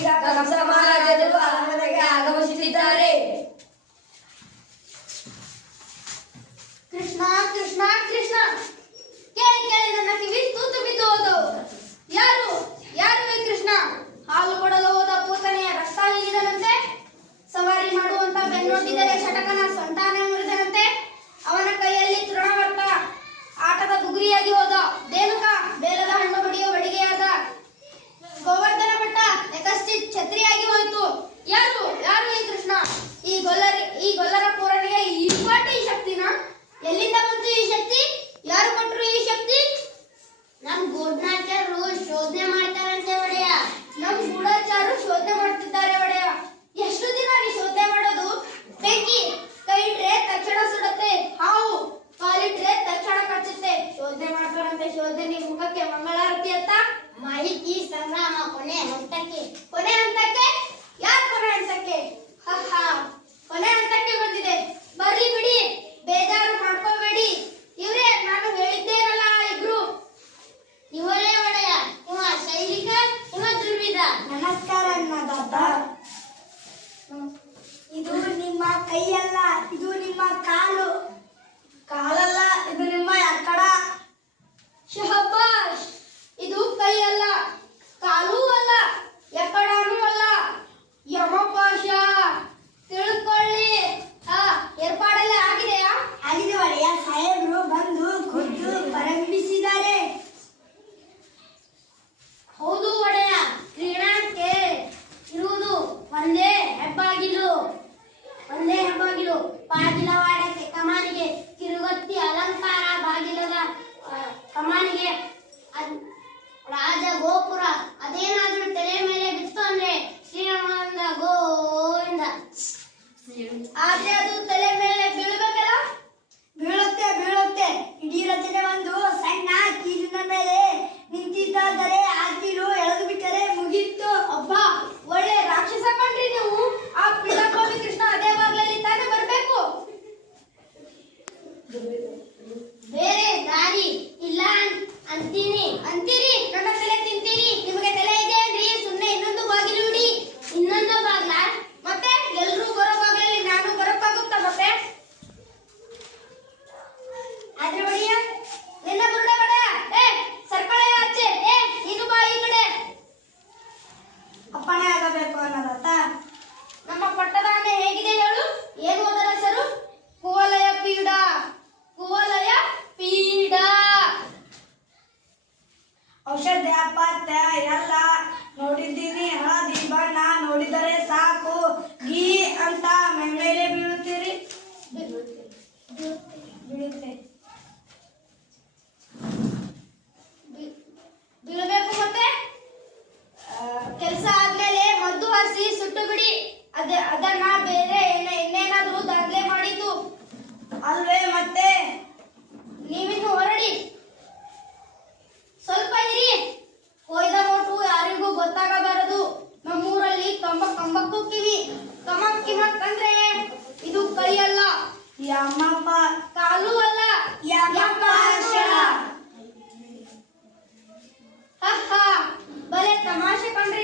ಈಗ ಸಮಾಜದಲ್ಲೂ ಅರಮನೆಗೆ ಆಗಮಿಸುತ್ತಿದ್ದಾರೆ. ಕೃಷ್ಣ ಕೃಷ್ಣ ಕೃಷ್ಣ ಕೇಳಿ ಕೇಳಿ ನನ್ನ ಕಿವಿ ತೂತು ಬಿದ್ದು ಹೋದವು. ಯಾರು ಯಾರು ಈ ಕೃಷ್ಣ? ಹಾಲು ಕೊಡಲು ಹೋದ ಪೂತನೆಯ ರಕ್ತ ಹೀರಿದನಂತೆ, ಸವಾರಿ ಮಾಡುವಂತ ಬೆನ್ನೊಡ್ಡಿದರೆ ಶಟಕನ ಸೊಂಟಾನೆ ಮುರಿದನಂತೆ, ಅವನ ಕೈಯಲ್ಲಿ ತೃಣವರ್ತ ಆಟದ ಬುಗುರಿಯಾಗಿ ಹೋದ, ಧೇನುಕ ಬೇಲದ ಹಣ್ಣು ಬಡಿಯೋ ಬಡಿಗೆಯಾದ, ಗೋವರ್ಧನ ಭಟ್ಟ ಯಕಶ್ಚಿತ್ ಛತ್ರಿಯಾಗಿ ಹೋಯಿತು. ಯಾರು ಯಾರು ಈ ಕೃಷ್ಣ? ಈ ಗೊಲ್ಲರ ಪೂರಣಿಗೆ ಇಷ್ಟಪಾಟಿ ಶಕ್ತಿನ? ಎಲ್ಲಿಂದ ಬಂತು ಈ ಶಕ್ತಿ? ಯಾರು ಕೊಟ್ಟರು ಈ ಶಕ್ತಿ? ನಮ್ ಗೂಢಚಾರರು ಶೋಧನೆ ಮಾಡ್ತಾರಂತೆ ಒಡೆಯ. ನಮ್ ಗೂಢಚಾರರು ಶೋಧನೆ ಮಾಡ್ತಿದ್ದಾರೆ ಒಡೆಯ. ಎಷ್ಟು ದಿನ ರೀ ಶೋಧನೆ ಮಾಡೋದು? ಬೆಂಕಿ ಕೈ ಇಟ್ರೆ ತಕ್ಷಣ ಸುಡುತ್ತೆ, ಹಾವು ಕಾಲಿಟ್ರೆ ತಕ್ಷಣ ಕಚ್ಚುತ್ತೆ. ಶೋಧನೆ ಮಾಡ್ತಾರಂತೆ. ಶೋಧನೆ ಮುಖಕ್ಕೆ ಮಂಗಳಾರತಿ ಅಂತ ಮಾಹಿತಿ ಸಂಗ್ರಾಮ ಕೊನೆ ಹಂತಕ್ಕೆ. ಕೊನೆ ಹಂತಕ್ಕೆ? ಯಾರು ಕೊನೆ ಹಂತಕ್ಕೆ? ಕೊನೆ ಹಂತಕ್ಕೆ ಬಂದಿದೆ. ಬರ್ಲಿ ಬಿಡಿ, ಬೇಜಾರು ಮಾಡ್ಕೋಬೇಡಿ. ಇವ್ರೇ ನಾನು ಹೇಳಿದ್ದೇನಲ್ಲ ಇಬ್ರು. ಇವರೇ ಒಡೆಯ, ಇವ ಶೈಲಿಕ, ಇವ ದುರ್ವಿಧ. ನಮಸ್ಕಾರ ಅನ್ನದಾತ. ಇದು ನಿಮ್ಮ ಕೈಯಲ್ಲ, ಇದು ನಿಮ್ಮ ಕಾಲು. ಕಾಲಲ್ಲ, ಇದು ನಿಮ್ಮ ಎಕ್ಕಡ. ಶಹಬ್ಬಾಷ್! ಇದು ಕೈ ಅಲ್ಲ, ಕಾಲೂ ಅಲ್ಲ, ಎಕ್ಕಡನೂ ಅಲ್ಲ, ಯಮಪಾಶ. ತಿಳ್ಕೊಳ್ಳಿ. ಏರ್ಪಾಡೆಲ್ಲ ಆಗಿದೆಯಾ? ಆಗಿದೆ ಒಡೆಯ. ಸಾಹೇಬ್ರು ಬಂದು ಖುದ್ದು ಪ್ರಾರಂಭಿಸಿದ್ದಾರೆ. ಹೌದು ಒಡೆಯ. ಕ್ರೀಡಾಕ್ಕೆ ಇರುವುದು ಒಂದೇ ಹೆಬ್ಬಾಗಿಲು. ಬಾಗಿಲವಾಡಕ್ಕೆ ಕಮಾನಿಗೆ ಕಿರುಗತ್ತಿ ಅಲಂಕಾರ, ಬಾಗಿಲದ ಕಮಾನಿಗೆ ರಾಜಗೋಪುರ. ಅದೇನಾದ್ರೂ ತಲೆ ಮೇಲೆ ಬಿತ್ತು ಅಂದ್ರೆ ಶ್ರೀರಾಮನ ಗೋವಿಂದ. ಆದ್ರೆ ಅದು ತಲೆ ಮೇಲೆ ಬೀಳ್ಬೇಕಲ್ಲ? ಬೀಳುತ್ತೆ. ಇಡೀ ರಚನೆ ಒಂದು ಸಣ್ಣ ಕೀಲಿನ ಮೇಲೆ ನಿಂತಿದ್ದಾದರೆ ಆ ಕೀಲು ಎಳೆದು ಬಿಟ್ಟರೆ ಮುಗೀತು. ಅಬ್ಬ, ಒಳ್ಳೆ ರಾಕ್ಷಸ ಕಣ್ರಿ ನೀವು. ಆ ಪಿಡಕೋವಿ ಕೃಷ್ಣ ಅದೇ ಬಾಗ್ಲಲ್ಲಿ ತಾನೇ ಬರ್ಬೇಕು. ಬೇರೆ ದಾರಿ ಇಲ್ಲ ಅಂತೀರಿ. ನನ್ನ ತಲೆ ತಿಂತೀರಿ. ನಿಮಗೆ ತಲೆ ಇದೆ ಅಂದ್ರಿ, ಸುಮ್ಮನೆ ಇನ್ನೊಂದು ಬಾಗಿಲು ಬಿಡಿ. ಇನ್ನೊಂದು ಬಾಗ್ಲ? ಮತ್ತೆ ಎಲ್ರೂ ಬರೋ ಬಾಗ್ಲಲ್ಲಿ ನಾನು ಬರೋಕ್ಕಾಗುತ್ತಾ ಮತ್ತೆ? ಆದ್ರೆ ಒಡೆಯ, ನಿನ್ನ ಬುರುಡೆ ಒಡೆಯ. ಸರ್ಕಳೆಯ ಆಚೆ. ನೀನು ಬಾ ಈ ಕಡೆ. ಅಪ್ಪಣೆ ಆಗಬೇಕು ಅನ್ನದಾತ. ನಮ್ಮ ಪಟ್ಟದಾನೆ ಹೇಗಿದೆ ಹೇಳು? ಏನು ಅದರ ಹೆಸರು? ಕುವಲಯ ಪೀಡ. ಔಷಧ ಪಥ್ಯ ಎಲ್ಲ ನೋಡಿದ್ದೀನಿ. ಹಳದಿ ಬಣ್ಣ ನೋಡಿದರೆ ಸಾಕು, ಗೀ ಅಂತ ಮೇಲೆ ಬೀಳುತ್ತೀರಿ. ಬೀಳಬೇಕು. ಮತ್ತೆ ಕೆಲಸ ಆದ್ಮೇಲೆ ಮದ್ದು ಹರಿಸಿ ಸುಟ್ಟು ಬಿಡಿ. ಅದನ್ನ ಬೇರೆ ಇನ್ನೇನಾದ್ರೂ ದಾಖಲೆ ಮಾಡಿದ್ದು ಅಲ್ವೇ? ಮತ್ತೆ ನೀವಿನ್ನು ಹೊರಡಿ. ಸ್ವಲ್ಪ ಇರಿ. ಕೊಯ್ದ ನೋಟು ಯಾರಿಗೂ ಗೊತ್ತಾಗಬಾರದು. ನಮ್ಮೂರಲ್ಲಿ ಕಂಬಕ್ಕೂ ಕಿವಿ. ಕಮಕ್ ಕಿಮಕ್ ಅಂದ್ರೆ ಇದು ಕೈ ಅಲ್ಲ, ಯಮಪ. ಕಾಲು ಅಲ್ಲ, ಯಮಪಾಶ. ಬಲೆ ತಮಾಷೆ ಕಂಡ್ರಿ